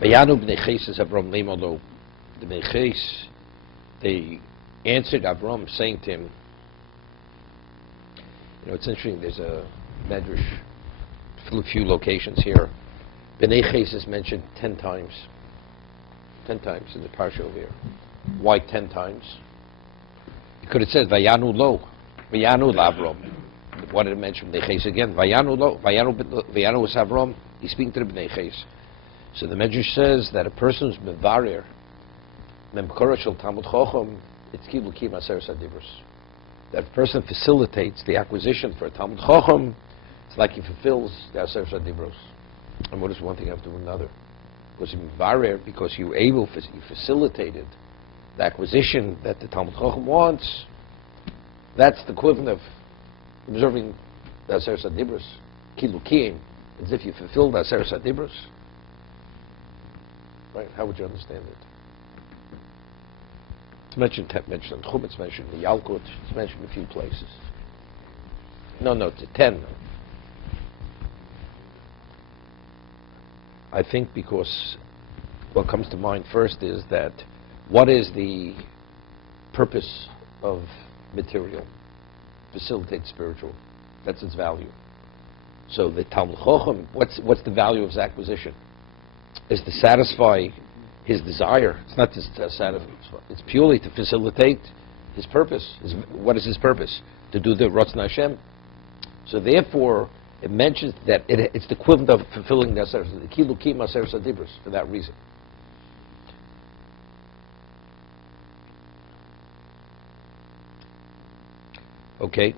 Vayanu b'nei Ches es Avram leimalo. The b'nei Ches, they answered Avram, saying to him, it's interesting, there's a medrash, a few locations here. B'nei Ches is mentioned 10 times. 10 times in the parsha over here. Why 10 times? You could have said, Vayanu lo, Vayanu l'Avram. Why did it mention B'nei Ches again? Vayanu lo, Vayanu is Avram, he's speaking to the B'nei Ches. So the medrash says that a person who's mevarer, memkora shel Talmud Chacham, it's kilu kim aser sadibros. That person facilitates the acquisition for a Talmud Chacham, it's like he fulfills the aser sadibros. And what does one thing have to do with another? Because you mevarer, because you facilitated the acquisition that the Talmud Chacham wants. That's the equivalent of observing the aser sadibros, kilu kim, as if you fulfilled the aser sadibros. Right? How would you understand it? It's mentioned in Chum, it's mentioned in the Yalkut, it's mentioned in a few places. No, it's 10. I think because what comes to mind first is that what is the purpose of material? Facilitate spiritual. That's its value. So the Talmud Chacham, what's the value of his acquisition? Is to satisfy his desire. It's not just to satisfy. It's purely to facilitate his purpose. What is his purpose? To do the Ratzon Hashem. So therefore, it mentions that it's the equivalent of fulfilling the Kilu Kim Aser Sadibros for that reason. Okay?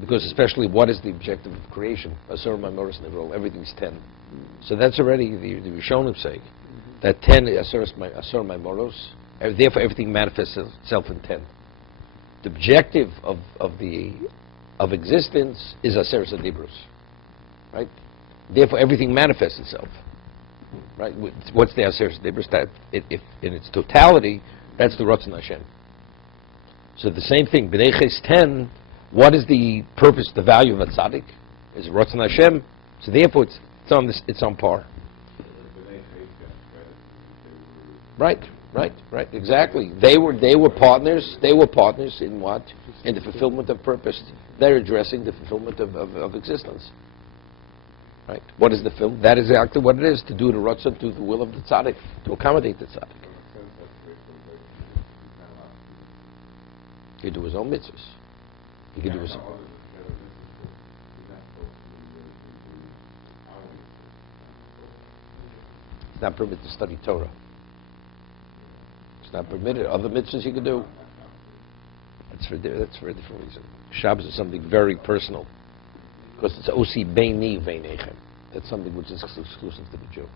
Because especially, what is the objective of creation? Asur Maimoros Nevro, everything's 10. So that's already the Rishonim say that 10 Asur Maimoros, therefore everything manifests itself in 10. The objective of existence is Asur Sadibros, right? Therefore everything manifests itself, right? What's the Asur Sadibros? That if in its totality, that's the Ratzon Hashem. So the same thing, B'nei Ches 10. What is the purpose, the value of a tzaddik? Is Ratzon Hashem? So therefore, it's on par. Right, exactly. They were partners. They were partners in what? In the fulfillment of purpose. They're addressing the fulfillment of existence. Right. What is the film? That is exactly what it is, to do the Ratzon, to the will of the tzaddik, to accommodate the tzaddik. He do his own mitzvahs. He can do his. It's not permitted to study Torah. It's not permitted. Other mitzvahs you can do. That's for a different reason. Shabbos is something very personal, because it's osi beini veinechem. That's something which is exclusive to the Jew.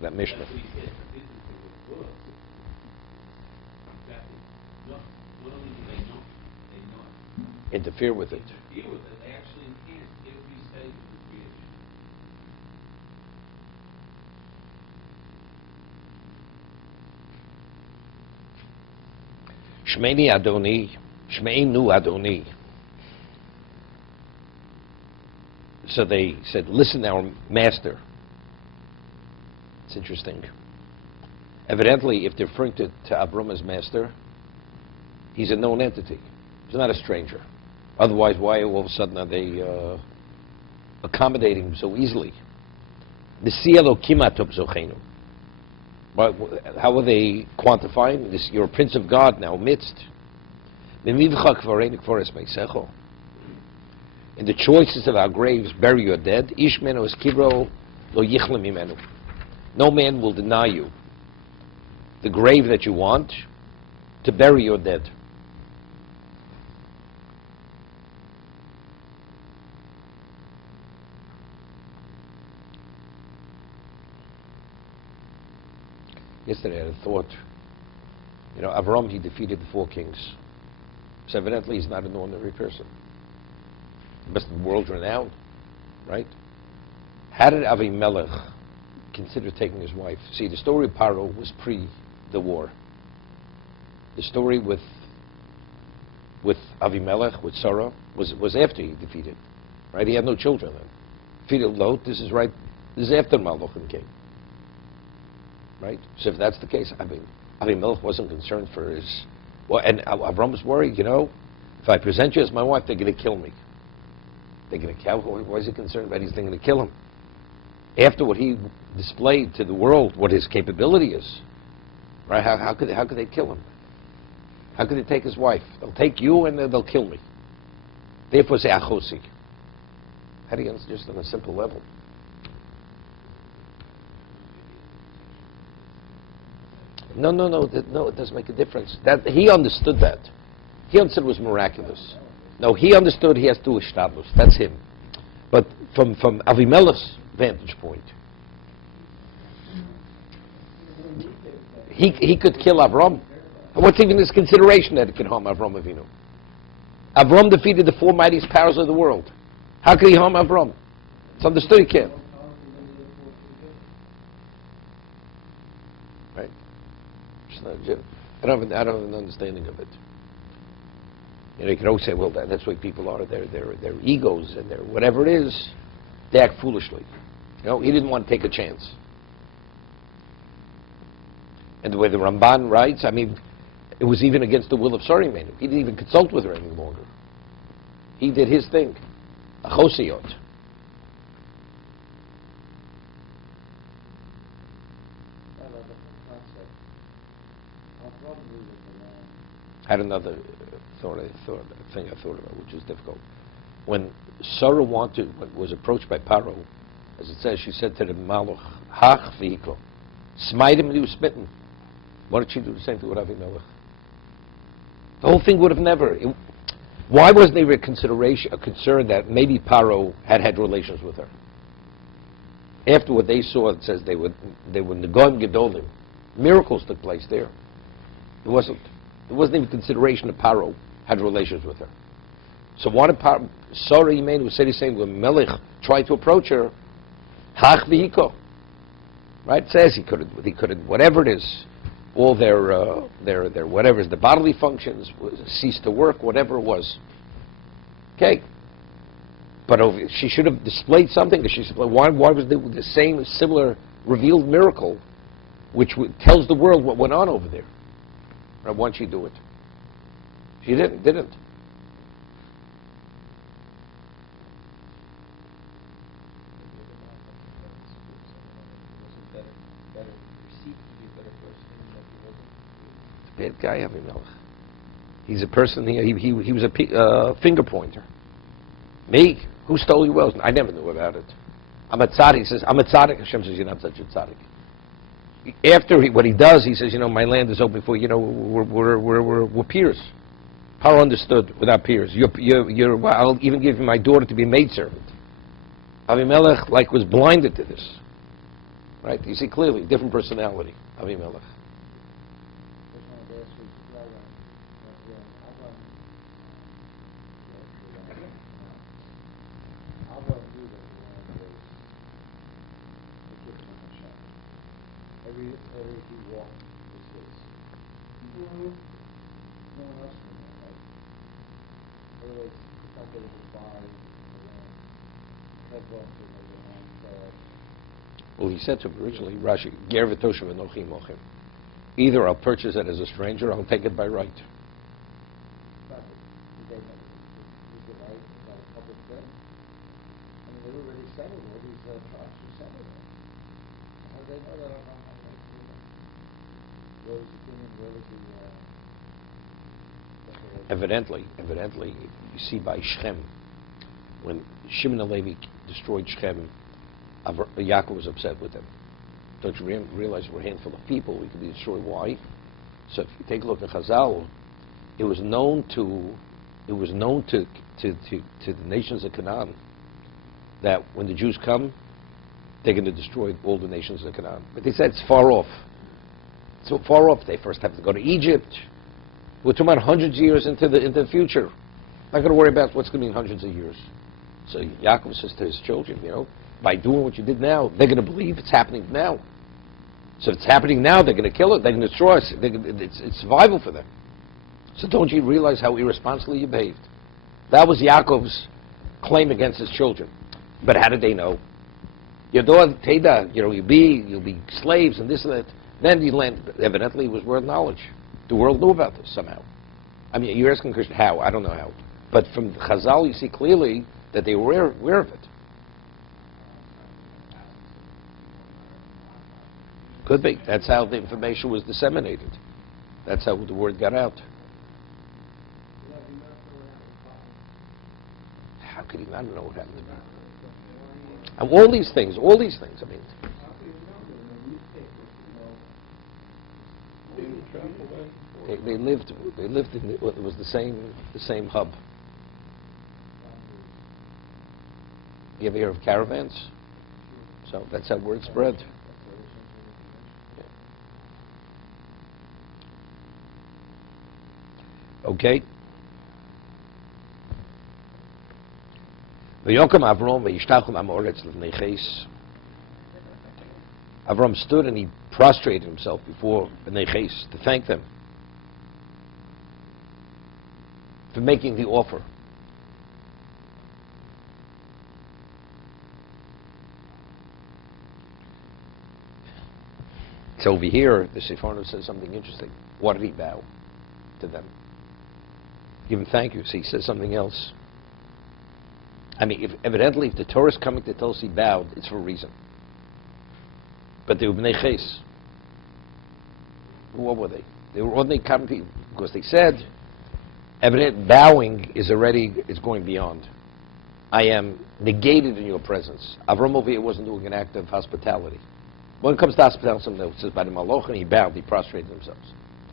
That Mishnah. Interfere with it. They actually enhance every stage of the creation. Shmeini Adoni, Shmeinu Adoni. So they said, listen, our master. It's interesting. Evidently, if they're referring to Avram as master, he's a known entity. He's not a stranger. Otherwise, why all of a sudden are they accommodating him so easily? How are they quantifying this? You're a prince of God now, midst. In the choices of our graves, bury your dead. No man will deny you the grave that you want to bury your dead. Yesterday I had a thought. Avram, he defeated the 4 kings. So evidently he's not an ordinary person. He must be world renowned, right? How did Avimelech consider taking his wife. See, the story of Paro was pre the war. The story with Avimelech, with Sarah, was after he defeated. Right? He had no children then. Defeated Lot, this is after Malachim came. Right? So if that's the case, Avimelech wasn't concerned for his... Well, and Avram was worried, if I present you as my wife, they're going to kill me. They're going to kill him. Why is he concerned about he's going to kill him? After what he displayed to the world, what his capability is, right? How could they kill him? How could they take his wife? They'll take you and they'll kill me. Therefore, say achosi. How do you understand? Just on a simple level. No, it doesn't make a difference. That he understood that. He understood it was miraculous. No, he understood he has to establish. That's him. But from Avimelech's vantage point, he could kill Avram. And what's even his consideration that it can harm Avram Avinu? Avram defeated the four mightiest powers of the world. How could he harm Avram? It's understood he can't. Right? I don't have an understanding of it. You can always say, well, that's why people are. Their egos and their whatever it is, they act foolishly. He didn't want to take a chance. And the way the Ramban writes, it was even against the will of Sarah. He didn't even consult with her any longer. He did his thing. A chosiyot. I had another thing I thought about, which was difficult. When Sarah was approached by Paro, as it says, she said to the Malach, Hach v'hiko, smite him and he was smitten. Why did she do the same thing with Avimelech? The whole thing would have never... Why wasn't there a concern that maybe Paro had relations with her? After what they saw, it says they were Negoim Gedolim. Miracles took place there. There wasn't even consideration that Paro had relations with her. So why did Sarah Yimein, who said he's saying when Melech tried to approach her, Hach v'hiko. Right? It says he couldn't, whatever it is, all their whatever is the bodily functions ceased to work, whatever it was. Okay. But she should have displayed something. Why was the same similar revealed miracle, which tells the world what went on over there? Right? Why didn't she do it? She didn't. Bad guy, Avimelech. He's a person. He was a finger pointer. Me? Who stole your wells? I never knew about it. I'm a tzaddik. He says, I'm a tzaddik. Hashem says, you're not such a tzaddik. After what he does, he says, my land is open for we're peers. Paro understood without peers. I'll even give you my daughter to be a maidservant. Avimelech was blinded to this. Right? You see clearly, different personality. Avimelech. Well, he said to him originally, Rashi, Ger v'toshev enochi mochim. Either I'll purchase it as a stranger, or I'll take it by right. Evidently, you see by Shechem, when Shimon HaLevi destroyed Shechem, Yaakov was upset with him. Don't you realize we're a handful of people? We could be destroyed. Why? So if you take a look at Chazal, it was known to the nations of Canaan that when the Jews come, they're going to destroy all the nations of Canaan. But they said it's far off. So far off, they first have to go to Egypt. We're talking about hundreds of years into the future. Not going to worry about what's going to be in hundreds of years. So Yaakov says to his children, by doing what you did now, they're going to believe it's happening now. So if it's happening now, they're going to kill it, they're going to destroy us. It's survival for them. So don't you realize how irresponsibly you behaved? That was Yaakov's claim against his children. But how did they know? Your daughter, Teda, you'll be slaves and this and that. Then the land evidently was world knowledge. The world knew about this somehow. I mean, you're asking Christian how? I don't know how. But from Chazal, you see clearly that they were aware of it. Could be. That's how the information was disseminated. That's how the word got out. How could he not know what happened to me? And all these things, I mean. They lived in, it was the same hub. You ever hear of caravans? So that's how word spread. Okay. Avram stood and he prostrated himself before Bnei Ches to thank them for making the offer. So over here, the Sephorno says something interesting. What did he bow to them? Give him thank you. So he says something else. I mean, evidently, if the Torah is coming to tell us he bowed, it's for a reason. But they were Bnei Ches. What were they? They were ordinary common people, because they said, evident bowing is going beyond. I am negated in your presence. Avram over here wasn't doing an act of hospitality. When it comes to hospitality, something else, it says by the Maloch, and he bowed, he prostrated himself.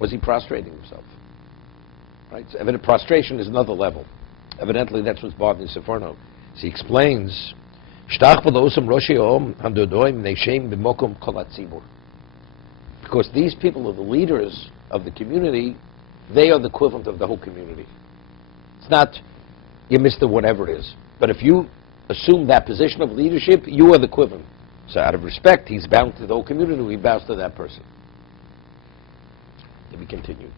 Was he prostrating himself? Right? So evident prostration is another level. Evidently, that's what's bothering Sephorno. So he explains, because these people are the leaders of the community, they are the equivalent of the whole community. It's not you Mr. whatever it is. But if you assume that position of leadership, you are the equivalent. So out of respect, he's bound to the whole community, he bows to that person. To be continued.